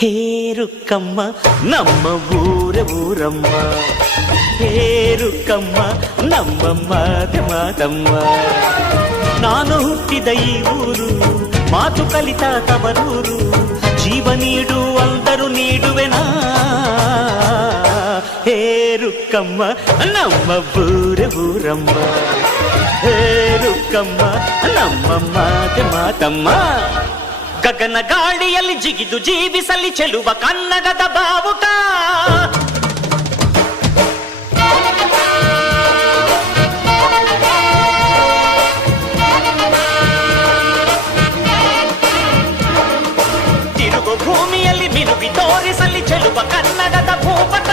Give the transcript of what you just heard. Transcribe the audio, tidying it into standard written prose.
ಹೇರುಕ್ಕಮ್ಮ ನಮ್ಮ ಊರಮ್ಮ, ಹೇರುಕ್ಕಮ್ಮ ನಮ್ಮ ಮಾತಮ್ಮ. ನಾನು ಹುಟ್ಟಿದ ಈ ಊರು, ಮಾತು ಕಲಿತ ತವರೂರು, ಜೀವ ನೀಡು ಅಂದರು ನೀಡುವೆನಾ. ಹೇರುಕ್ಕಮ್ಮ ನಮ್ಮ ಊರಮ್ಮ, ಹೇರುಕ್ಕಮ್ಮ ನಮ್ಮ ಮಾತಮ್ಮ. ಗಗನ ಗಾಳಿಯಲ್ಲಿ ಜಿಗಿದು ಜೀವಿಸಲಿ ಚೆಲುವ ಕನ್ನಡದ ಬಾವುಟ. ತಿರುಗು ಭೂಮಿಯಲ್ಲಿ ಮಿನುಗಿ ತೋರಿಸಲಿ ಚೆಲುವ ಕನ್ನಡದ ಭೂಪಟ.